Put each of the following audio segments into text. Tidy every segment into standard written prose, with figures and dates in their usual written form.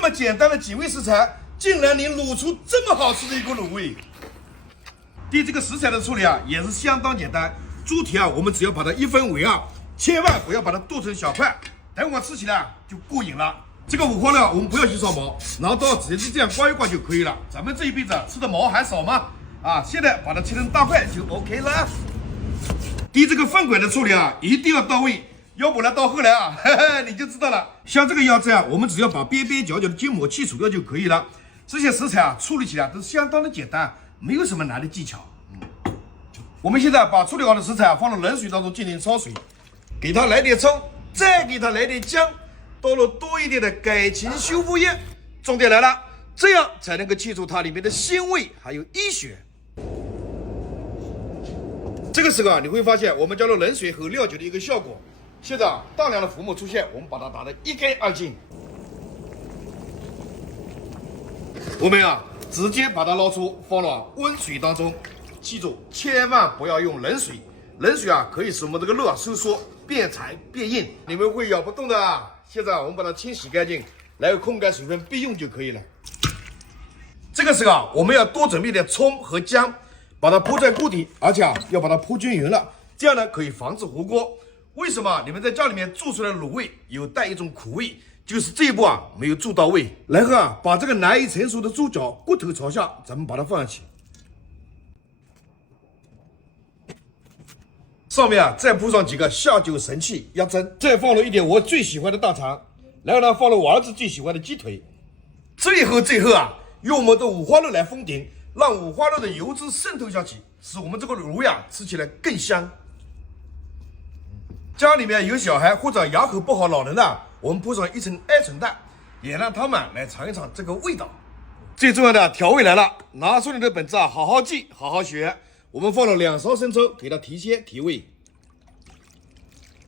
这么简单的几味食材，竟然能卤出这么好吃的一个卤味。对这个食材的处理啊，也是相当简单。猪蹄啊，我们只要把它1分为2，千万不要把它剁成小块，等会吃起来就过瘾了。这个五花肉我们不要去烧毛，拿刀直接这样刮一刮就可以了。咱们这一辈子吃的毛还少吗？啊，现在把它切成大块就 OK 了。对这个粪管的处理啊，一定要到位，要不然到后来啊，你就知道了。像这个腰子啊，我们只要把边边角角的筋膜去除掉就可以了。这些食材啊，处理起来都是相当的简单，没有什么难的技巧。我们现在把处理好的食材放到冷水当中进行焯水，给它来点葱，再给它来点姜，倒入多一点的改情修复液。重点来了，这样才能够去除它里面的腥味还有淤血。这个时候啊，你会发现我们加入冷水和料酒的一个效果。现在啊，大量的浮沫出现，我们把它打得一干二净。我们啊，直接把它捞出，放到温水当中。记住，千万不要用冷水，冷水啊可以使我们这个肉啊收缩、变柴、变硬，你们会咬不动的啊。现在我们把它清洗干净，然后控干水分备用就可以了。这个时候啊，我们要多准备点葱和姜，把它铺在锅底，而且啊要把它铺均匀了，这样呢可以防止糊锅。为什么你们在家里面做出来的卤味有带一种苦味？就是这一步啊没有做到位。然后啊，把这个难以成熟的猪脚骨头朝下，咱们把它放上去。上面啊再铺上几个下酒神器鸭胗，再放入一点我最喜欢的大肠，然后呢放入我儿子最喜欢的鸡腿。最后啊，用我们的五花肉来封顶，让五花肉的油脂渗透下去，使我们这个卤味啊吃起来更香。家里面有小孩或者牙口不好老人的，我们铺上一层鹌鹑蛋，也让他们来尝一尝这个味道。最重要的调味来了，拿出你的本子啊，好好记，好好学。我们放了2勺生抽，给它提鲜提味。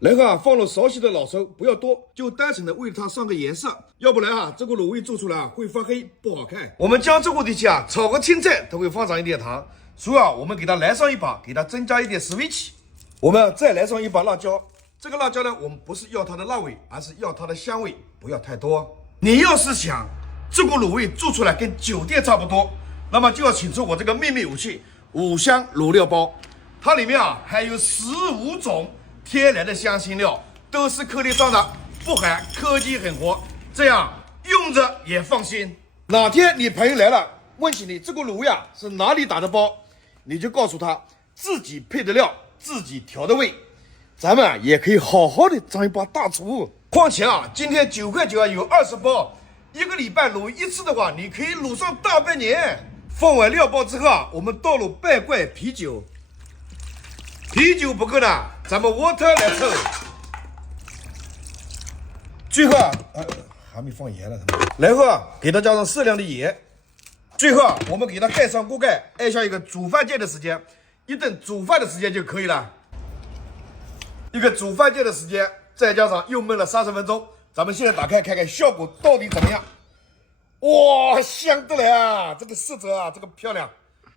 然后啊，放了少许的老抽，不要多，就单纯的为它上个颜色，要不然啊，这个卤味做出来啊会发黑，不好看。我们江浙沪地区啊，炒个青菜都会放上一点糖，所以啊，我们给它来上一把，给它增加一点食味气。我们再来上一把辣椒，这个辣椒呢，我们不是要它的辣味，而是要它的香味，不要太多。你要是想这个卤味做出来跟酒店差不多，那么就要请出我这个秘密武器5香卤料包，它里面啊还有15种天然的香辛料，都是颗粒状的，不含科技狠活，这样用着也放心。哪天你朋友来了，问起你这个卤味啊是哪里打的包，你就告诉他自己配的料，自己调的味，咱们啊也可以好好的当一把大厨。况且啊，今天9块9啊有20包，一个礼拜卤一次的话，你可以卤上大半年。放完料包之后啊，我们倒入半罐啤酒，啤酒不够呢，咱们 water 来凑。最后啊，还没放盐了，然后啊，给它加上适量的盐。最后啊，我们给它盖上锅盖，按下一个煮饭键的时间，一顿煮饭的时间就可以了。一个煮饭键的时间，再加上又焖了30分钟，咱们现在打开看看效果到底怎么样。哇，香得来啊！这个色泽啊，这个漂亮。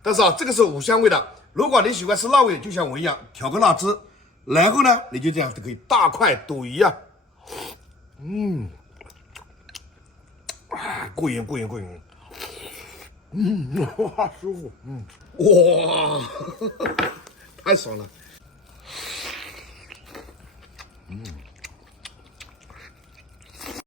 但是啊，这个是5香味的。如果你喜欢吃辣味，就像我一样调个辣汁，然后呢，你就这样就可以大块笃鱼啊。过瘾。哇，舒服。哇，太爽了。